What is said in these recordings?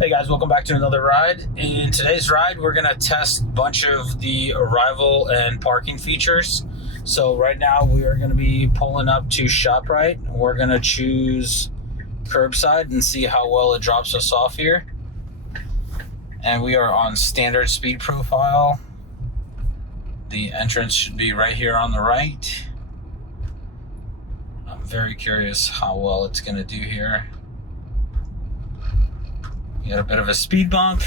Hey guys, welcome back to another ride. In today's ride, we're gonna test a bunch of the arrival and parking features. So right now we are gonna be pulling up to ShopRite. We're gonna choose curbside and see how well it drops us off here. And we are on standard speed profile. The entrance should be right here on the right. I'm very curious how well it's gonna do here. You got a bit of a speed bump.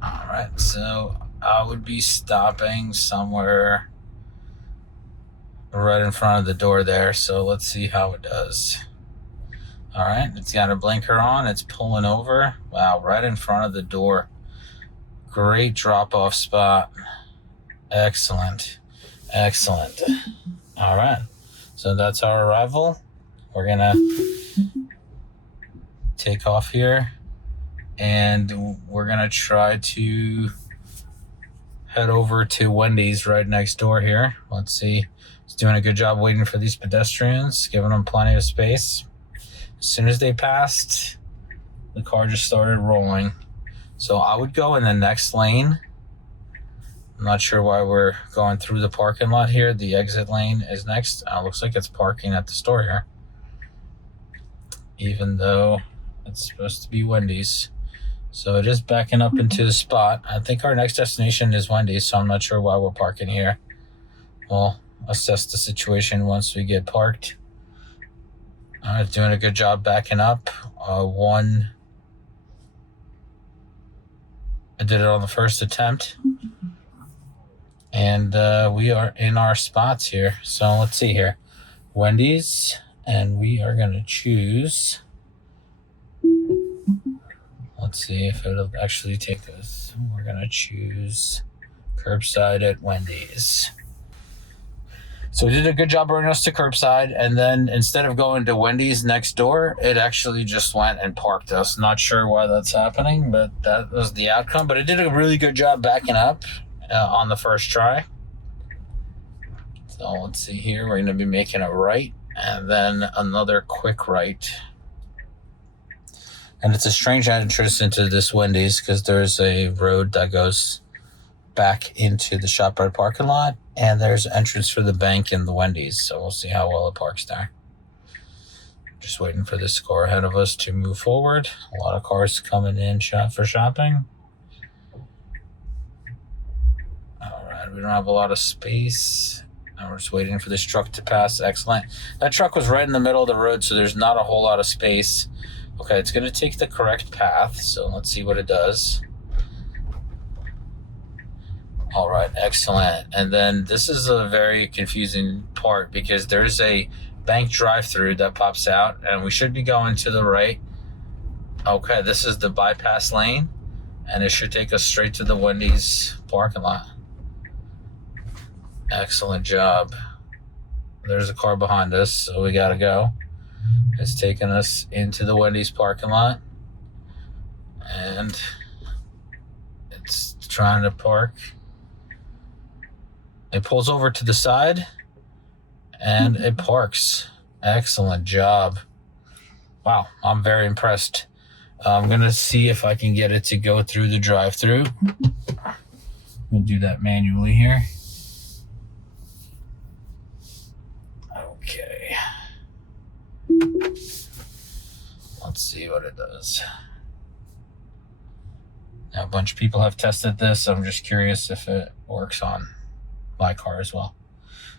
All right, so I would be stopping somewhere right in front of the door there. So let's see how it does. All right, it's got a blinker on. It's pulling over. Wow, right in front of the door. Great drop-off spot. Excellent. Excellent. All right, so that's our arrival. We're gonna take off here and we're gonna try to head over to Wendy's right next door here. Let's see. It's doing a good job waiting for these pedestrians, giving them plenty of space. As soon as they passed, the car just started rolling. So I would go in the next lane. I'm not sure why we're going through the parking lot here. The exit lane is next. Looks like it's parking at the store here, even though it's supposed to be Wendy's. So it is backing up into the spot. I think our next destination is Wendy's, so I'm not sure why we're parking here. We'll assess the situation once we get parked. All right, doing a good job backing up. I did it on the first attempt. And we are in our spots here. So let's see here. Wendy's, and we are going to choose. Let's see if it'll actually take us. We're going to choose curbside at Wendy's. So it did a good job bringing us to curbside, and then instead of going to Wendy's next door, it actually just went and parked us. Not sure why that's happening, but that was the outcome. But it did a really good job backing up on the first try. So let's see here. We're going to be making a right and then another quick right. And it's a strange entrance into this Wendy's because there's a road that goes back into the ShopRite parking lot, and there's an entrance for the bank and the Wendy's. So we'll see how well it parks there. Just waiting for this car ahead of us to move forward. A lot of cars coming in for shopping. All right, we don't have a lot of space. And we're just waiting for this truck to pass. Excellent. That truck was right in the middle of the road, so there's not a whole lot of space. Okay, it's going to take the correct path, so let's see what it does. All right, excellent. And then this is a very confusing part because there's a bank drive-through that pops out, and we should be going to the right. Okay, this is the bypass lane, and it should take us straight to the Wendy's parking lot. Excellent job. There's a car behind us, so we got to go. It's taking us into the Wendy's parking lot, and it's trying to park. It pulls over to the side, and it parks. Excellent job. Wow, I'm very impressed. I'm going to see if I can get it to go through the drive-thru. We'll do that manually here. Okay. Let's see what it does. Now, a bunch of people have tested this. I'm just curious if it works on my car as well.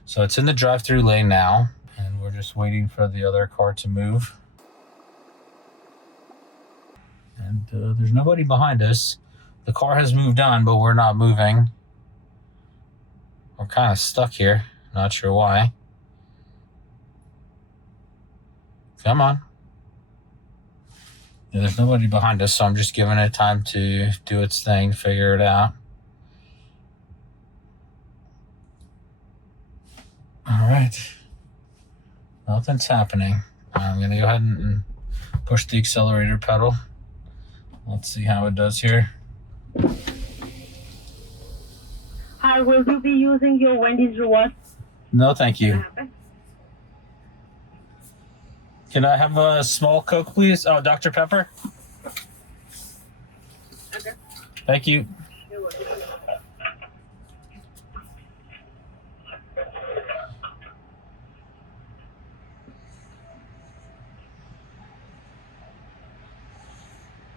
So it's in the drive-thru lane now, and we're just waiting for the other car to move. And there's nobody behind us. The car has moved on, but we're not moving. We're kind of stuck here. Not sure why. Come on. Yeah, there's nobody behind us, so I'm just giving it time to do its thing, figure it out. All right. Nothing's happening. I'm going to go ahead and push the accelerator pedal. Let's see how it does here. Hi, will you be using your Wendy's reward? No, thank you. Can I have a small Coke, please? Oh, Dr. Pepper? Okay. Thank you. You're welcome.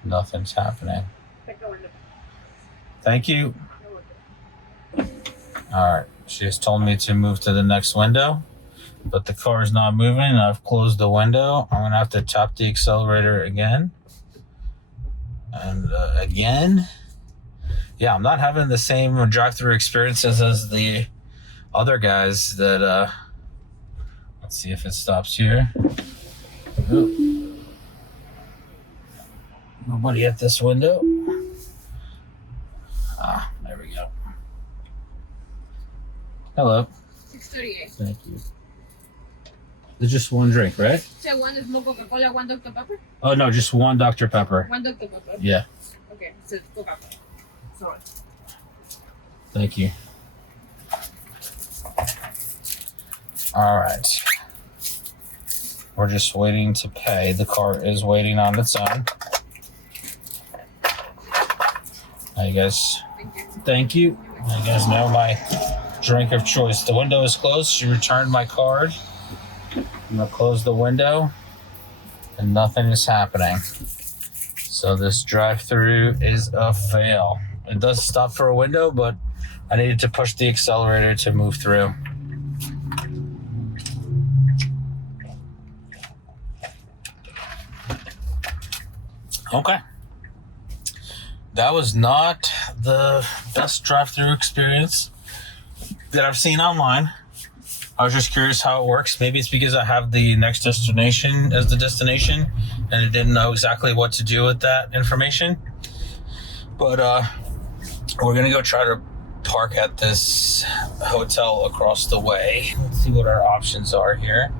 Nothing's happening. Check the window. Thank you. You're welcome. All right. She just told me to move to the next window, but the car is not moving. I've closed the window. I'm going to have to tap the accelerator again. And again. Yeah, I'm not having the same drive-thru experiences as the other guys that, let's see if it stops here. Ooh. Nobody at this window. Ah, there we go. Hello. 638. Thank you. There's just one drink, right? So one is no Coca-Cola, one Dr. Pepper? Oh, no, just one Dr. Pepper. One Dr. Pepper. Yeah. Okay, so it's Coca-Cola. Sorry. Thank you. All right. We're just waiting to pay. The car is waiting on its own. Hi, guys. Thank you. Thank you. You guys know my drink of choice. The window is closed. She returned my card. I'm going to close the window, and nothing is happening. So this drive-thru is a fail. It does stop for a window, but I needed to push the accelerator to move through. Okay. That was not the best drive-thru experience that I've seen online. I was just curious how it works. Maybe it's because I have the next destination as the destination and I didn't know exactly what to do with that information. But we're going to go try to park at this hotel across the way. Let's see what our options are here.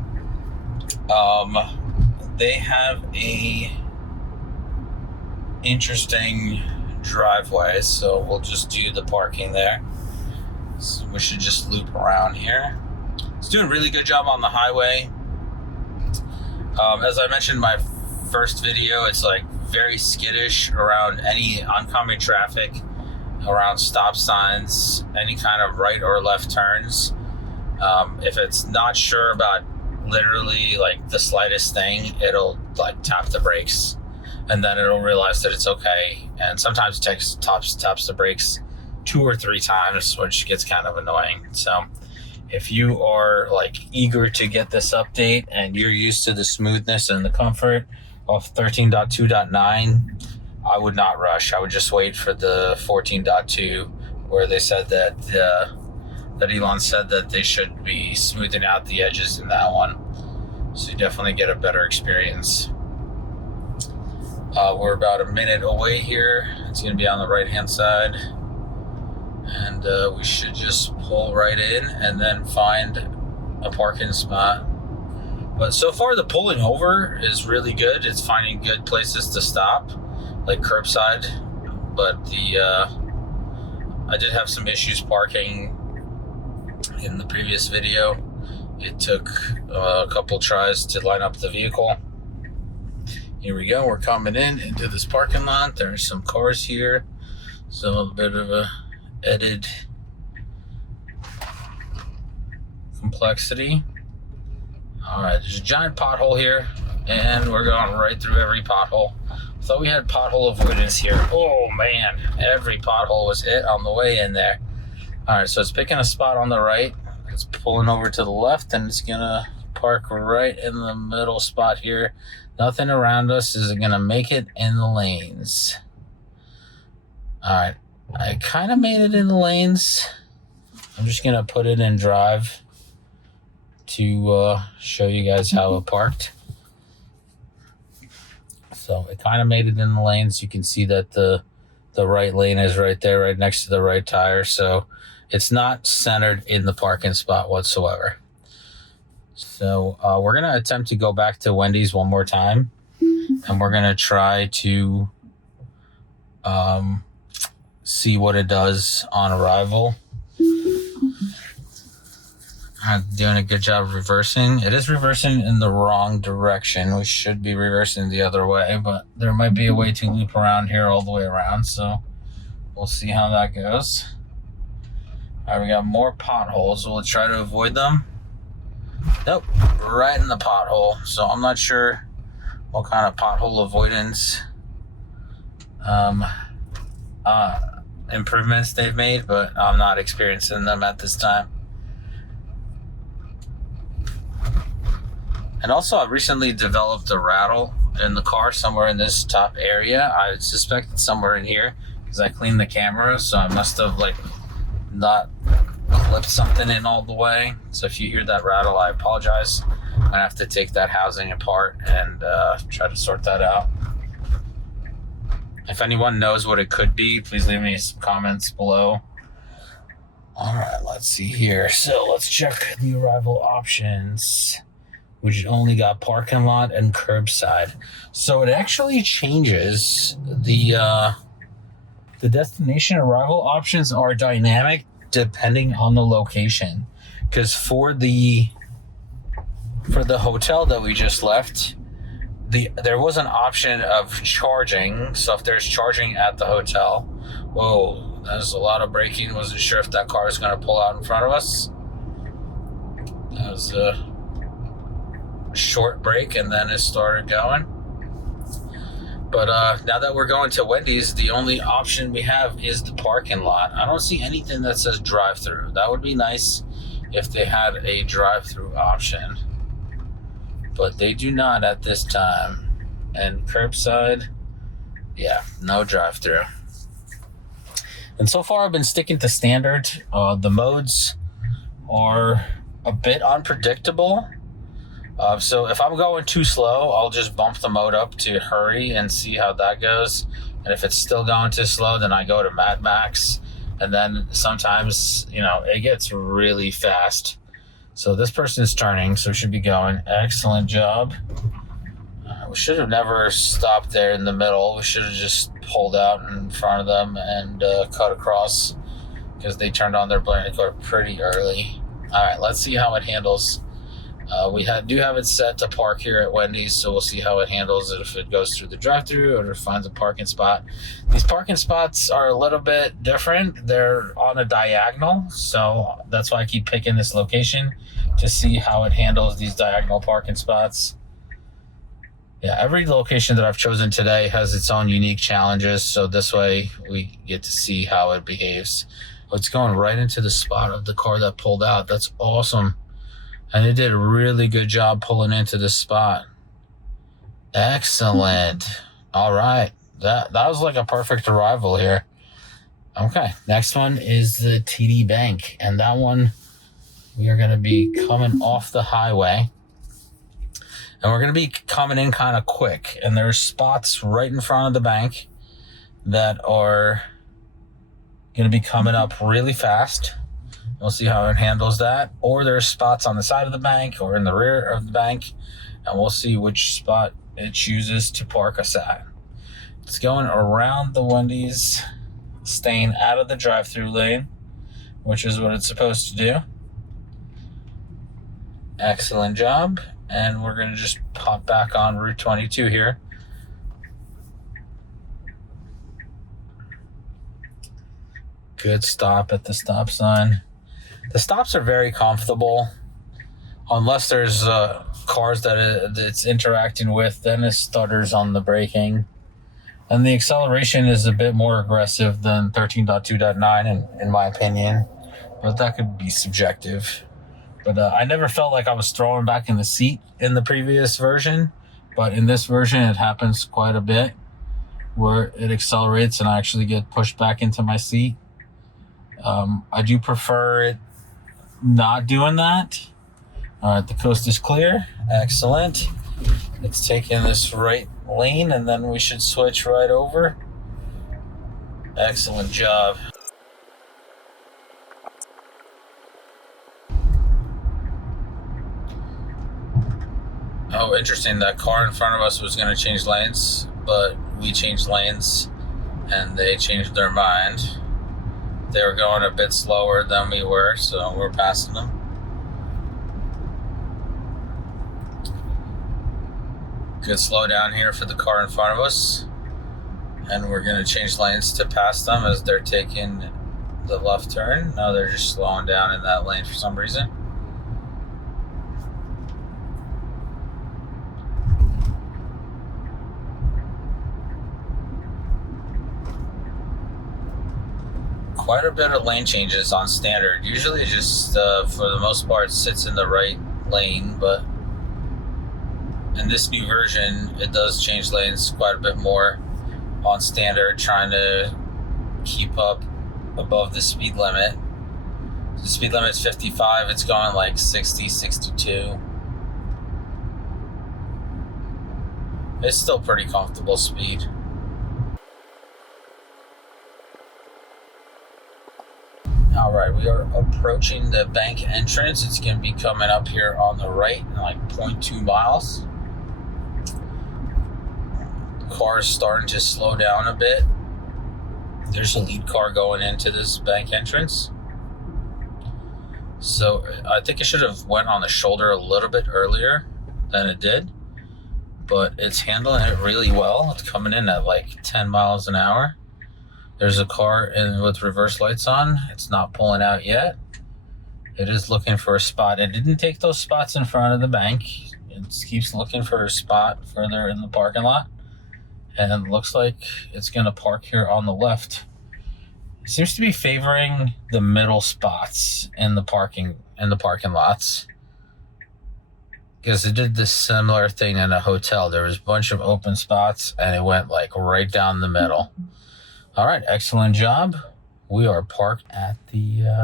They have a interesting driveway, so we'll just do the parking there. So we should just loop around here. It's doing a really good job on the highway. As I mentioned in my first video, it's like very skittish around any oncoming traffic, around stop signs, any kind of right or left turns. If it's not sure about literally like the slightest thing, it'll like tap the brakes, and then it'll realize that it's okay. And sometimes it taps the brakes 2 or 3 times, which gets kind of annoying. So if you are like eager to get this update and you're used to the smoothness and the comfort of 13.2.9, I would not rush. I would just wait for the 14.2, where they said that that Elon said that they should be smoothing out the edges in that one. So you definitely get a better experience. We're about a minute away here. It's going to be on the right-hand side. And we should just pull right in and then find a parking spot. But so far the pulling over is really good. It's finding good places to stop, like curbside. But I did have some issues parking in the previous video. It took a couple tries to line up the vehicle. Here we go. We're coming into this parking lot. There's some cars here. So a bit of a added complexity. All right, there's a giant pothole here, and we're going right through every pothole. Thought we had pothole avoidance here. Oh man, every pothole was hit on the way in there. All right, so it's picking a spot on the right. It's pulling over to the left, and it's gonna park right in the middle spot here. Nothing around us is gonna make it in the lanes. All right, I kind of made it in the lanes. I'm just gonna put it in drive to show you guys how it parked. So it kind of made it in the lanes. You can see that the right lane is right there, right next to the right tire. So it's not centered in the parking spot whatsoever. So we're going to attempt to go back to Wendy's one more time. And we're going to try to see what it does on arrival. Doing a good job of reversing. It is reversing in the wrong direction. We should be reversing the other way, but there might be a way to loop around here all the way around, so we'll see how that goes. All right, we got more potholes. We'll try to avoid them. Nope, right in the pothole. So I'm not sure what kind of pothole avoidance improvements they've made, but I'm not experiencing them at this time. And also, I've recently developed a rattle in the car somewhere in this top area. I suspect it's somewhere in here because I cleaned the camera, so I must have not clipped something in all the way. So if you hear that rattle, I apologize. I have to take that housing apart and try to sort that out. If anyone knows what it could be, please leave me some comments below. All right, let's see here. So let's check the arrival options, which only got parking lot and curbside. So it actually changes the destination arrival options are dynamic depending on the location. Because for the hotel that we just left, there was an option of charging. So if there's charging at the hotel, whoa, there's a lot of braking. Wasn't sure if that car is going to pull out in front of us. That was a short break, and then it started going. But now that we're going to Wendy's, the only option we have is the parking lot. I don't see anything that says drive-through. That would be nice if they had a drive-through option, but they do not at this time. And curbside, yeah, no drive-through. And so far I've been sticking to standard. The modes are a bit unpredictable. So if I'm going too slow, I'll just bump the mode up to hurry and see how that goes. And if it's still going too slow, then I go to Mad Max. And then sometimes, it gets really fast. So this person is turning, so should be going. Excellent job. We should have never stopped there in the middle. We should have just pulled out in front of them and cut across, because they turned on their blind car pretty early. All right, let's see how it handles. We do have it set to park here at Wendy's, so we'll see how it handles it, if it goes through the drive-thru or if it finds a parking spot. These parking spots are a little bit different. They're on a diagonal, so that's why I keep picking this location to see how it handles these diagonal parking spots. Yeah, every location that I've chosen today has its own unique challenges, so this way we get to see how it behaves. Oh, it's going right into the spot of the car that pulled out. That's awesome. And it did a really good job pulling into this spot. Excellent. All right. That was like a perfect arrival here. Okay. Next one is the TD Bank. And that one, we are going to be coming off the highway. And we're going to be coming in kind of quick. And there's spots right in front of the bank that are going to be coming up really fast. We'll see how it handles that. Or there's spots on the side of the bank or in the rear of the bank, and we'll see which spot it chooses to park us at. It's going around the Wendy's, staying out of the drive-thru lane, which is what it's supposed to do. Excellent job. And we're going to just pop back on Route 22 here. Good stop at the stop sign. The stops are very comfortable, unless there's cars that it's interacting with, then it stutters on the braking. And the acceleration is a bit more aggressive than 13.2.9 in my opinion, but that could be subjective. But I never felt like I was throwing back in the seat in the previous version, but in this version it happens quite a bit, where it accelerates and I actually get pushed back into my seat. I do prefer it not doing that. All right, the coast is clear. Excellent. It's taking this right lane, and then we should switch right over. Excellent job. Oh, interesting. That car in front of us was going to change lanes, but we changed lanes, and they changed their mind. They were going a bit slower than we were, so we're passing them. Good slowdown here for the car in front of us. And we're going to change lanes to pass them as they're taking the left turn. Now they're just slowing down in that lane for some reason. Quite a bit of lane changes on standard. Usually it just, for the most part, sits in the right lane, but in this new version, it does change lanes quite a bit more on standard, trying to keep up above the speed limit. The speed limit's 55, it's going like 60, 62. It's still pretty comfortable speed. All right, we are approaching the bank entrance. It's going to be coming up here on the right in like 0.2 miles. The car is starting to slow down a bit. There's a lead car going into this bank entrance. So I think it should have went on the shoulder a little bit earlier than it did, but it's handling it really well. It's coming in at like 10 miles an hour. There's a car in with reverse lights on. It's not pulling out yet. It is looking for a spot. It didn't take those spots in front of the bank. It keeps looking for a spot further in the parking lot. And it looks like it's going to park here on the left. It seems to be favoring the middle spots in the parking lots. Because it did this similar thing in a hotel. There was a bunch of open spots and it went like right down the middle. All right, excellent job. We are parked at the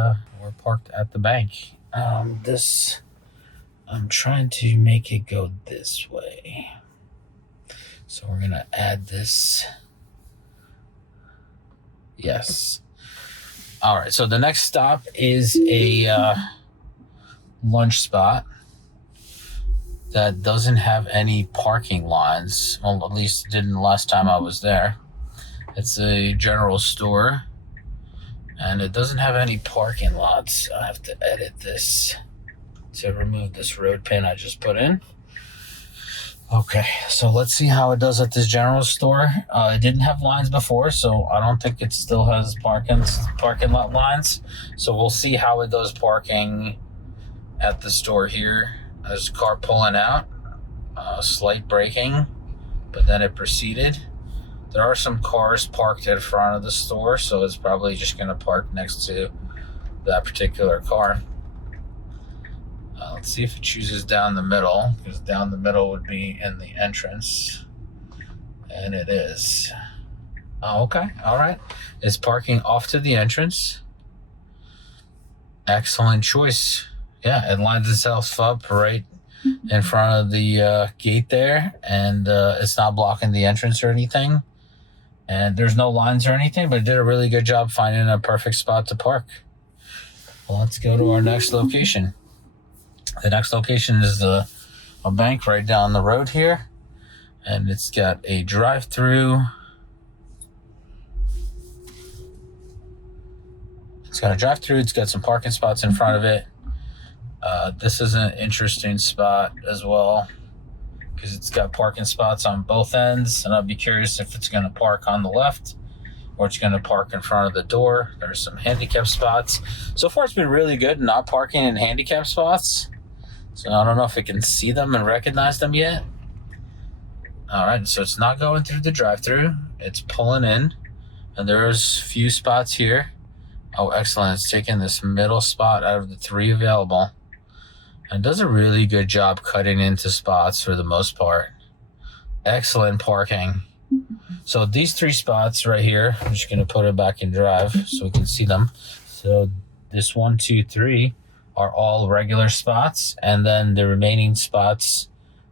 bank. I'm trying to make it go this way. So we're gonna add this. Yes. All right, so the next stop is a lunch spot that doesn't have any parking lines. Well, at least it didn't last time I was there. It's a general store, and it doesn't have any parking lots. I have to edit this to remove this road pin I just put in. Okay, so let's see how it does at this general store. It didn't have lines before, so I don't think it still has parking lot lines. So we'll see how it does parking at the store here. There's a car pulling out, slight braking, but then it proceeded. There are some cars parked in front of the store, so it's probably just going to park next to that particular car. Let's see if it chooses down the middle, because down the middle would be in the entrance. And it is. Oh, okay. All right. It's parking off to the entrance. Excellent choice. Yeah, it lines itself up right in front of the gate there, and it's not blocking the entrance or anything. And there's no lines or anything, but it did a really good job finding a perfect spot to park. Well, let's go to our next location. The next location is a bank right down the road here. And it's got a drive-through. It's got a drive-through. It's got some parking spots in front of it. This is an interesting spot as well, because it's got parking spots on both ends, and I'll be curious if it's going to park on the left or it's going to park in front of the door. There's some handicap spots. So far it's been really good not parking in handicap spots. So I don't know if it can see them and recognize them yet. All right, so it's not going through the drive-through. It's pulling in, and there's a few spots here. Oh, excellent. It's taking this middle spot out of the 3 available. And does a really good job cutting into spots for the most part. Excellent parking. So these 3 spots right here, I'm just going to put it back in drive so we can see them. So this 1, 2, 3 are all regular spots, and then the remaining spots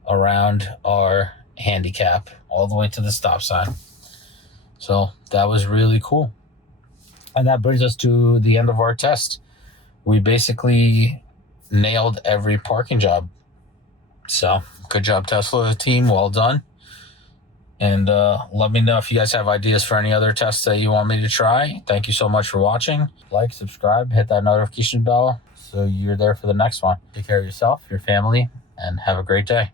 around are handicap all the way to the stop sign. So that was really cool. And that brings us to the end of our test. We basically nailed every parking job. So good job, Tesla team. Well done. And let me know if you guys have ideas for any other tests that you want me to try. Thank you so much for watching. Like, subscribe, hit that notification bell so you're there for the next one. Take care of yourself, your family, and have a great day.